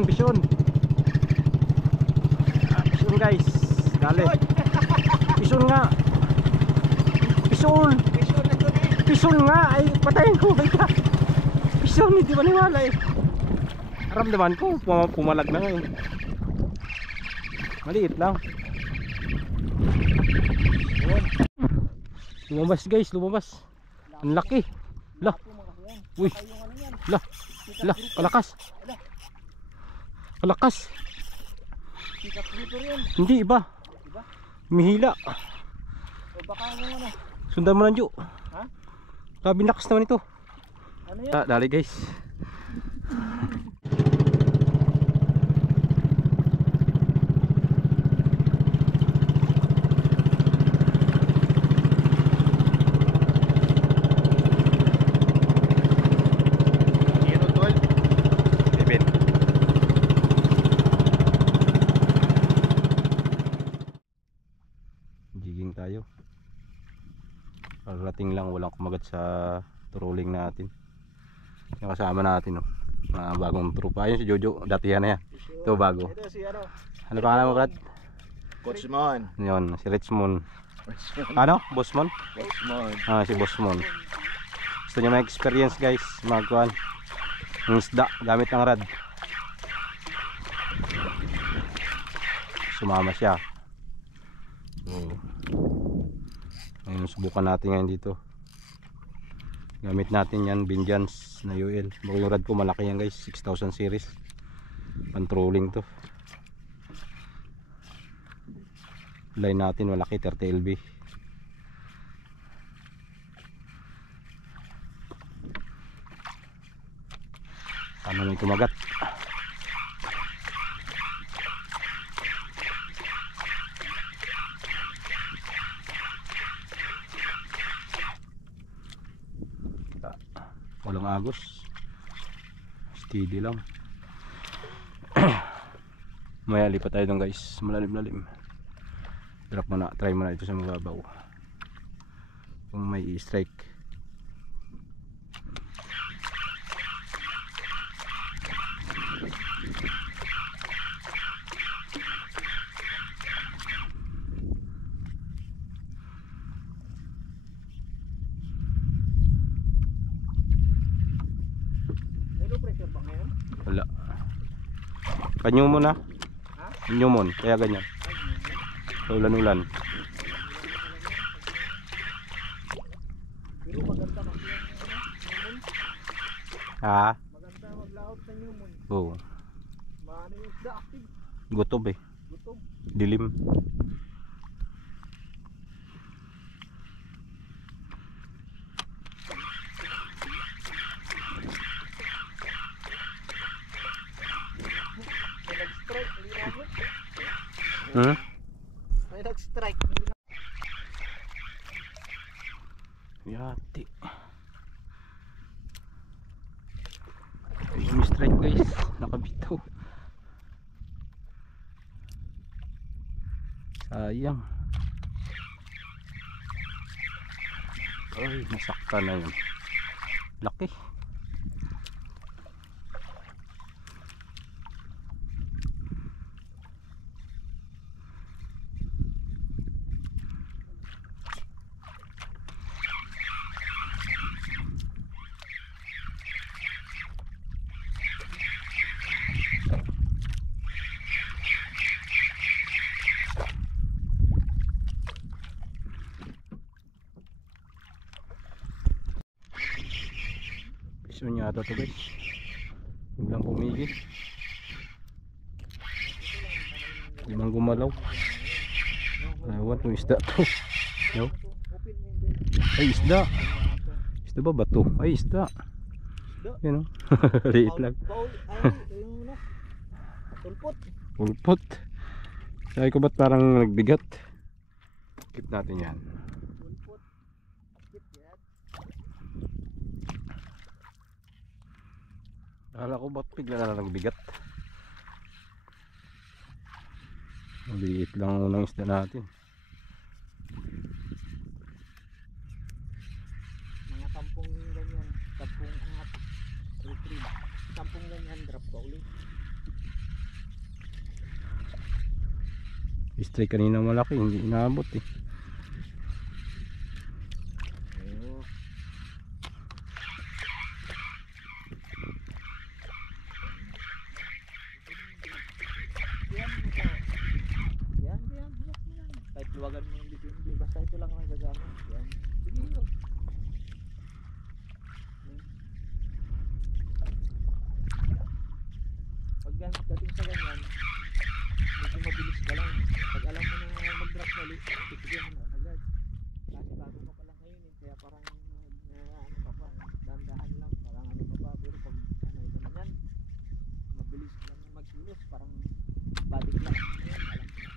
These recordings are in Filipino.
Bison. Bison guys. Dali. Bison nga. Bison. Bison nga. Ay patayin ko. Bison, hindi maniwala eh. Ramdaman ko pumalag na ngayon. Maliit lang. Lumabas guys, lumabas. Ang laki. Lah. Uy. Lah. Lah, kalakas. Kalakas. Hindi iba. Mihila. Sundan mo lang Jo. Ha? Grabe lakas naman ito. Ano yan? Dali guys. Jigging tayo. Parating lang, walang kumagat sa trolling natin. Yung kasama natin, mga bagong trupa. Ayun si Jojo, datihan na yan. Ito bago. Ito si ano? Ano pangalan mo, Brad? Coachmon. Yun, si Richmond. Ano? Bossmon? Coachmon. Ah, si Bossmon. Gusto niya may experience guys, magkuhan ng isda gamit ng rad. Sumama siya. Ngayon subukan natin ngayon dito. Gamit natin yan, Binjans na UL. Yung rad ko malaki yan guys, 6000 series. Pan-trolling to. Line natin malaki, 30 LB. Ano may kumagat? Walang agos, steady lang. Maya lipat tayo dun guys, malalim-lalim. Drop mo na, try mo na ito sa mababaw kung may i-strike. Wala. Kanyo mo na. Kanyo mo. Kaya ganyan. Ulan-ulan. Pero maganda kasi yung Ha? maganda maglaot sa Newmon. Oo. Maano yung isda active. Gutob eh. Gutom. Dilim. May nag-strike. Linamot. Hmm? May nag-strike. Yati. Yung strike guys, nakabitaw. Sayang. Ay, nasakta na yun. Laki. Piso niya ata to guys. Biglang pumigil. Limang gumalaw. Ewan kung isda to. No? Ay isda. Isda ba bato? Ay isda. Yan o. Liit lang. Tulpot. Pulpot. Sabi ko ba't parang nagbigat? Keep natin yan. Tulpot. Akit yan. Akala ko ba't bigla na nagbigat? Maliit lang unang isda natin. Mga tampong ganyan. Tampong angat. Retrieve. Tampong ganyan. Drop ka ulit. Strike kanina malaki, hindi inaabot eh. Oo. Yan, yan, yan, yan. Kahit luwagan mo yung dipindi, basta ito lang ang gagamit. Yan. Sige yun. Pag dating sa ganyan, medyo mabilis ka lang. Pag alam mo na mag-drop na ulit, titigyan mo na agad. Kasi bago ka pa lang ngayon eh, kaya parang ano ka pa, dahan-dahan lang, parang ano ka pa. Pero pag sanay ka na yan, mabilis ka lang magkilos, parang balik lang. Ngayon, alam ko na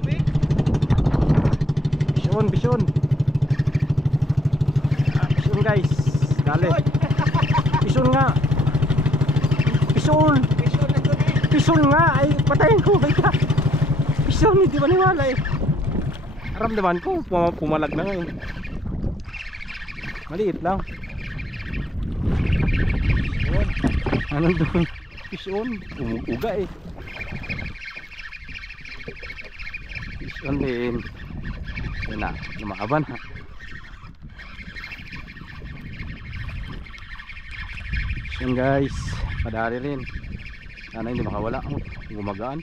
tayo. Bison, bison. Bison guys. Dali. Bison nga. Bison. Vision na to eh. Bison nga. Ay, patayin ko. Ay ka. Bison, hindi maniwala eh. Ramdaman ko, pumalag na ngayon. Maliit lang. Anong doon? Bison. Umuuga eh. Bison din. Yan na, lumakaban ha. Yan guys, padari rin. Sana hindi makawala. Oh, gumagaan.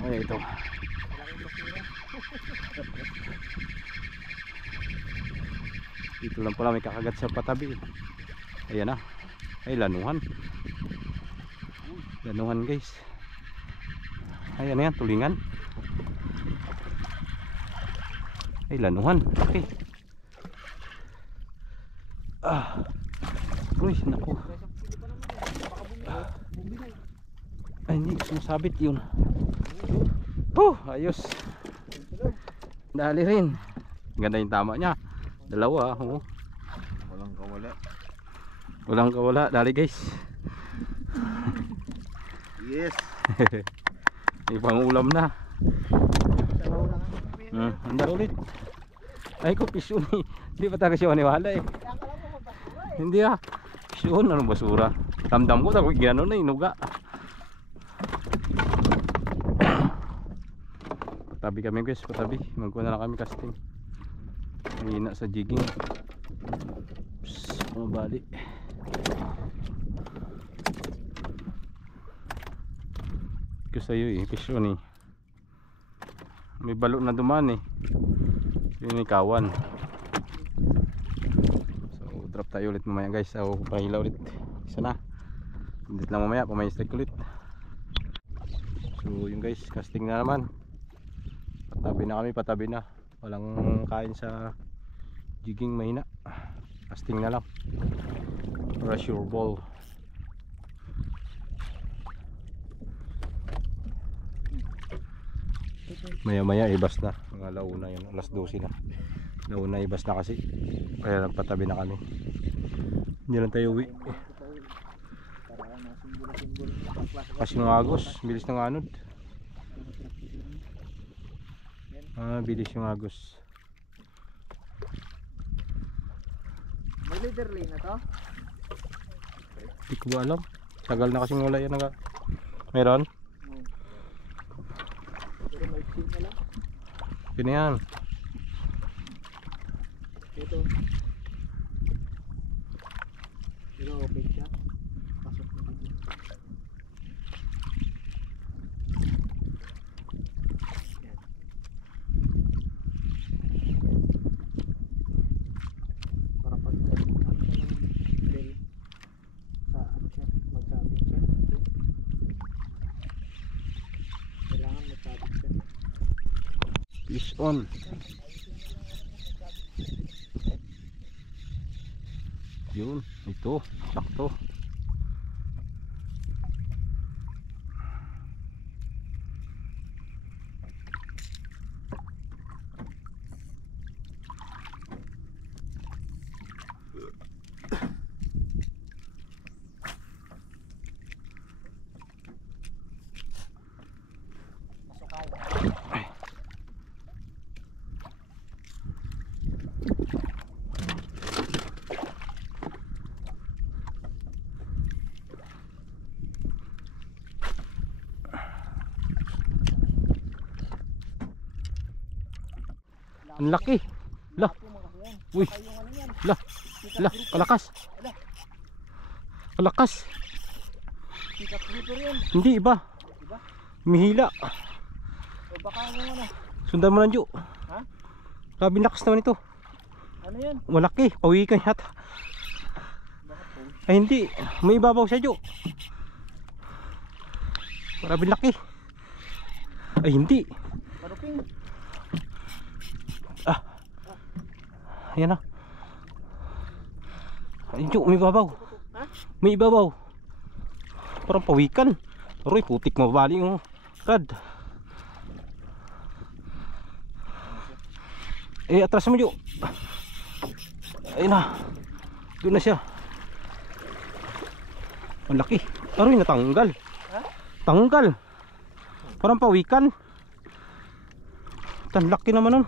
Okay, ito. Malaking basura. Dito lang pala may kakagat sa patabi. Ayan na. Ay, lanuhan. Lanuhan guys. Ayan na yan, tulingan. Ay, lanuhan. Okay. Ah. Uy, naku. Ay, hindi. Sumasabit yun. Ayos. Dali rin. Ganda yung tama niya. Dalawa. Oh. Walang kawala. Walang kawala. Dali guys. Yes. May pangulam na. Handa ulit. Ay ko piso ni. Hindi pa talaga siya maniwala eh. Hindi ah. Piso anong basura. Damdam ko tapos gano'n na inuga. Patabi kami guys, patabi. Magkuha na lang kami casting. Mahina sa jigging. Bumabali. Ko sa'yo eh, piso ni. May balo na dumaan eh. Yun yung kawan. So drop tayo ulit mamaya guys. So pahila ulit. Isa na. Hindi lang mamaya, pamay strike ulit. So yung guys, casting na naman. Patabi na kami, patabi na. Walang kain sa jigging, mahina. Casting na lang. Pressure ball. Maya maya ibas na. Mga launa yun, alas 12 na. Launa ibas na kasi. Kaya nagpatabi na kami. Hindi lang tayo uwi. Kasi yung agos, bilis ng anod. Bilis yung agos. May leader lane na to? Hindi ko ba alam. Tagal na kasing wala yan. Meron? Pero may chill na lang. Sino yan? Ito. Pero okay siya. Pasok na dito. Yan. Para pag ano siya ng bell sa ano siya, magsabit siya. Ito. Kailangan magsabit siya. Fish on. Yun, ito, sakto. Ang laki. Lah. Lapo mo kasi yan. Uy. Saka yung ano yan. Lah. Pick-up Lah, grouper. kalakas. Ala. Kalakas. Pick-up grouper yan. Hindi iba. Diba? Mihila. O baka yung ano. Sundan mo lang, Jo. Ha? Grabe lakas naman ito. Ano yan? Malaki. Pawikan yata. Bakit po? Ay hindi. May ibabaw siya, Jo. Grabe laki. Ay hindi. Maruping. Ayan na. Ay, Jo, may ibabaw. Ha? May ibabaw. Parang pawikan. Aroy, putik mabali yung rad. Eh, atras mo, Jo. Ayun na. Doon na siya. Ang laki. Aroy, natanggal. Ha? Tanggal. Parang pawikan. Ang laki naman nun.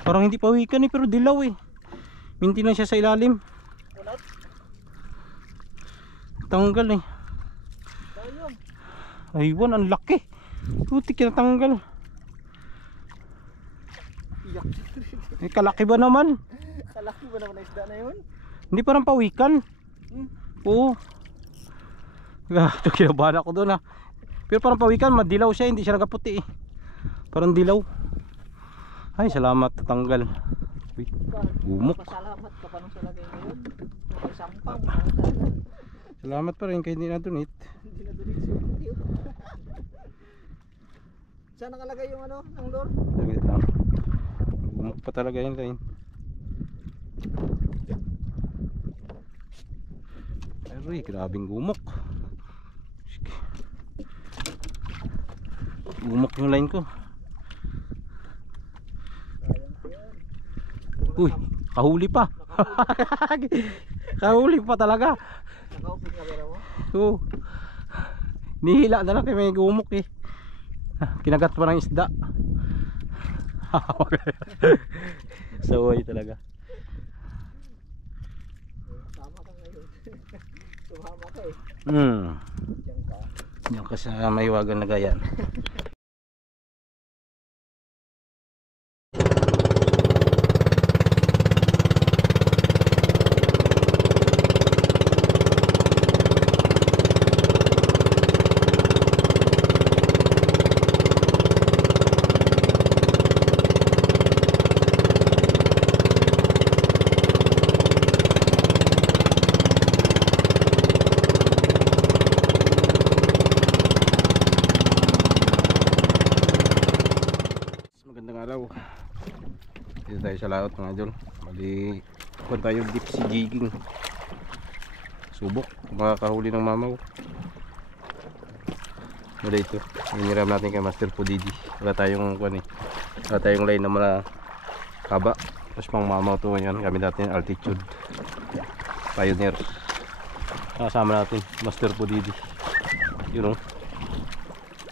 Parang hindi pawikan eh, pero dilaw eh. Minti lang siya sa ilalim. Ulat. Tanggal eh. Ayun. Aywan, ang laki. Putik na tanggal. Iyak. Eh, kalaki ba naman? Kalaki ba naman na isda na yun? Hindi parang pawikan. Hmm. Oo. Ito kinabahan ako doon ha. Pero parang pawikan, madilaw siya, hindi siya nagaputi eh. Parang dilaw. Ay, salamat, tatanggal. Uy, gumok. Pasalamat ka pa nung sa lagay ngayon. May sampang. Salamat pa rin kay hindi na donate. Hindi na donate. Saan nakalagay yung ano, ng lure? Wait lang. Gumok pa talaga yun kain. Pero grabing gumok. Sige. Gumok yung line ko. Uy, kahuli pa. Kahuli pa talaga. Naka-open camera mo? Oo. Nihila na lang kay may gumok eh. Kinagat pa ng isda. Saway talaga. Tama ka ngayon. Sumama ka eh. Diyan ka. Yan ka sa Maywagan na Gayan. Dito tayo sa laot mga idol. Bali, kung tayo deep sea jigging. Subok, makakahuli ng mamaw. Wala ito. Hiniram natin kay Master Pudidi. Wala tayong kuan eh. Wala tayong line na malakaba. Tapos pang mamaw to ngayon. Gamit natin altitude. Pioneer. Kasama natin Master Pudidi. Yun o.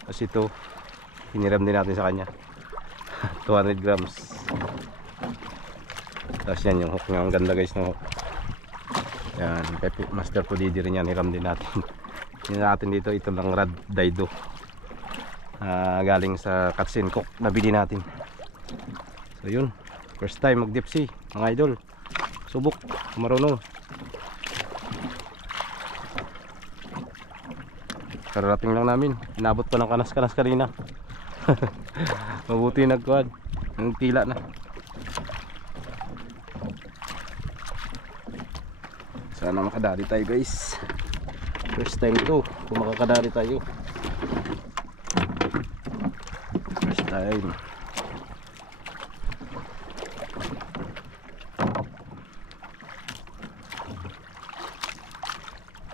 Tapos ito, hiniram din natin sa kanya. 200 grams. Tapos yan yung hook niya. Ang ganda guys ng hook. Yan, kay Master Pudidi rin yan. Hiram din natin. Yun natin dito, ito lang Rad Daido. Galing sa Katsincook. Nabili natin. So yun, first time mag deep sea mga idol. Subok, marunong. Kararating lang namin. Inabot pa ng kanas-kanas kanina. Mabuti nagkuhan. Ang tila na. Sana makadali tayo guys. First time to kung makakadali tayo. First time.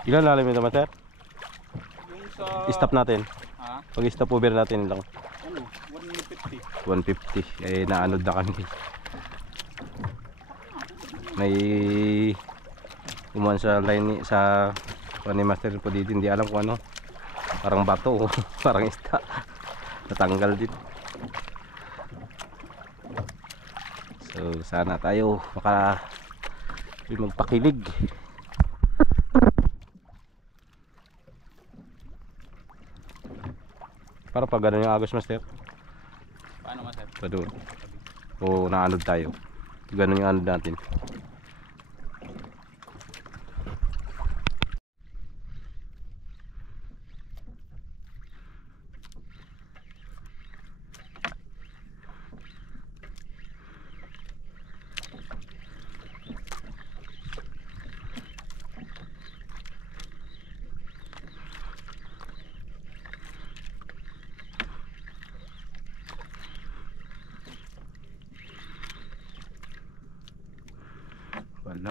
Ilan lalim ito mater? Yung sa... Stop natin. Ha? Pag stop over natin lang Ano? 150. 150. Eh naanod na kami. May umuan sa line sa ni Master Pudidi, hindi alam kung ano. Parang bato, parang isda. Natanggal din. So sana tayo magpakilig. Parang pag gano'n yung agos Master. Paano master? Pa doon. O naanod tayo. Ganun yung anod natin. Wala.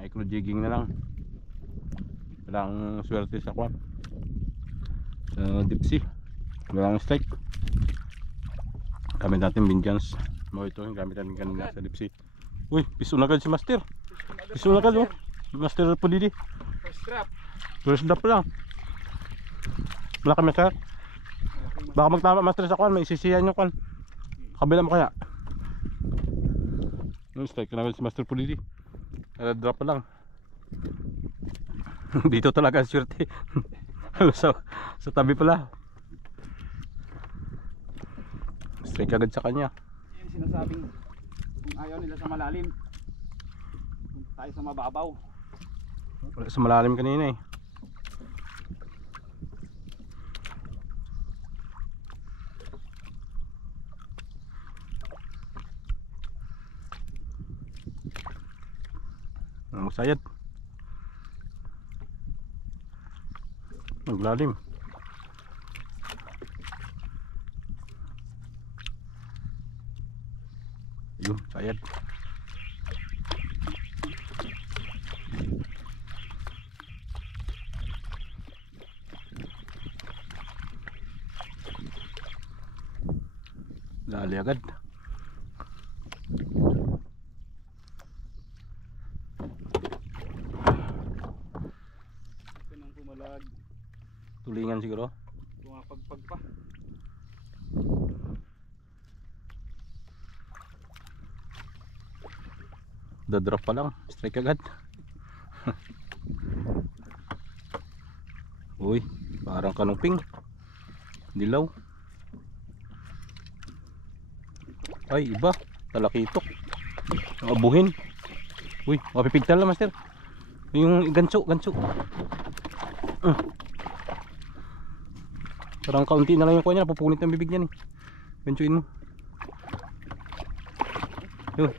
Micro jigging na lang. Walang swerte sa kwan. Sa deep sea. Walang strike. Gamit natin Binjans. Ito yung gamit natin kanina sa deep sea. Uy, piso na agad si Master. Piso na agad oh. Master po didi. First trap. First drop lang. Wala kami Master. Baka magtama Master sa kwan. May isisiyan yung kwan. Kabila mo kaya. Strike na agad si Master po didi. Drop pa lang. Dito talaga ang swerte. sa tabi pala. Strike agad sa kanya. Yung sinasabing kung ayaw nila sa malalim, punta tayo sa mababaw. Wala sa malalim kanina eh. Masayad. Maglalim. Yun, sayad. Lali agad. Pumalag, Tulingan siguro. pumapagpag pa. Drop pa lang. Strike agad. Uy, parang kanumping. Dilaw. Ay, iba. Talakitok. Abuhin. Uy, mapipigtal na Master. Yung ganso. Parang kaunti na lang yung kuha niya. Napupunit ng bibig niya eh. Gansuin mo. Yun.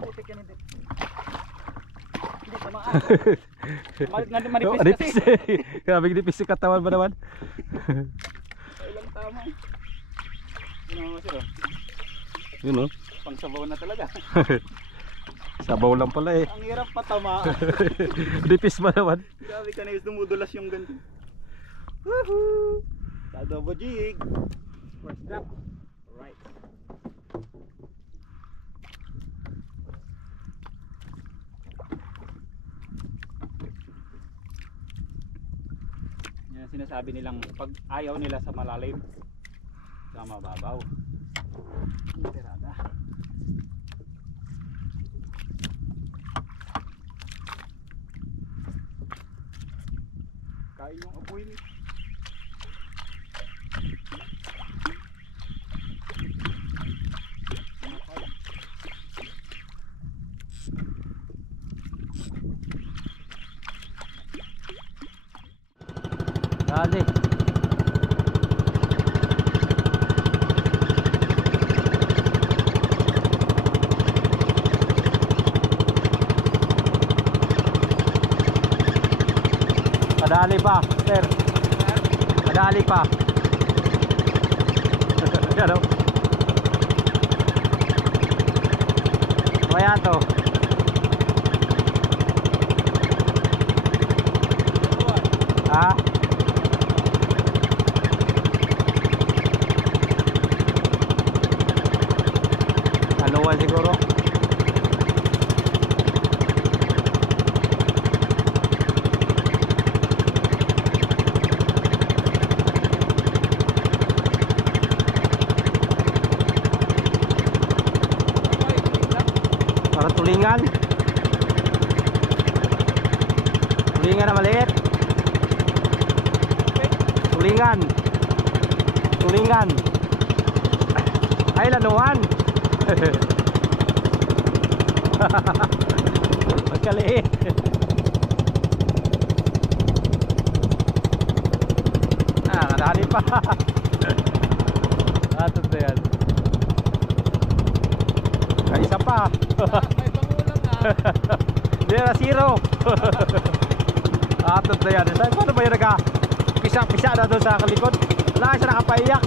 Putik yan hindi. Hindi tamaan. Manipis kasi. Grabe nipis yung katawan ba naman? Kailang tama. Yun naman sir. Yun oh. Pang sabaw na talaga. Sabaw lang pala eh. Ang hirap patama. Nipis ba naman? Grabe ka na yung dumudulas yung ganito. Woohoo! Double jig. First drop. Alright. Yan sinasabi nilang pag ayaw nila sa malalim, sa mababaw. Tirada. Kain yung apoy ni. Dali. Madali pa, sir. Madali pa. Yan o. Kaya to. Ha? Anuan siguro. Parang tulingan. Tulingan na maliit. Tulingan. Tulingan. Ay, lanuan. Magkaliit. Kadali pa. Atot na yan. Ay, isa pa. May pangulang na. Hindi na, zero. Atot na yan. Paano ba yun nagka? Pisa-pisa na doon sa kalikod. Wala siya nakapaiyak.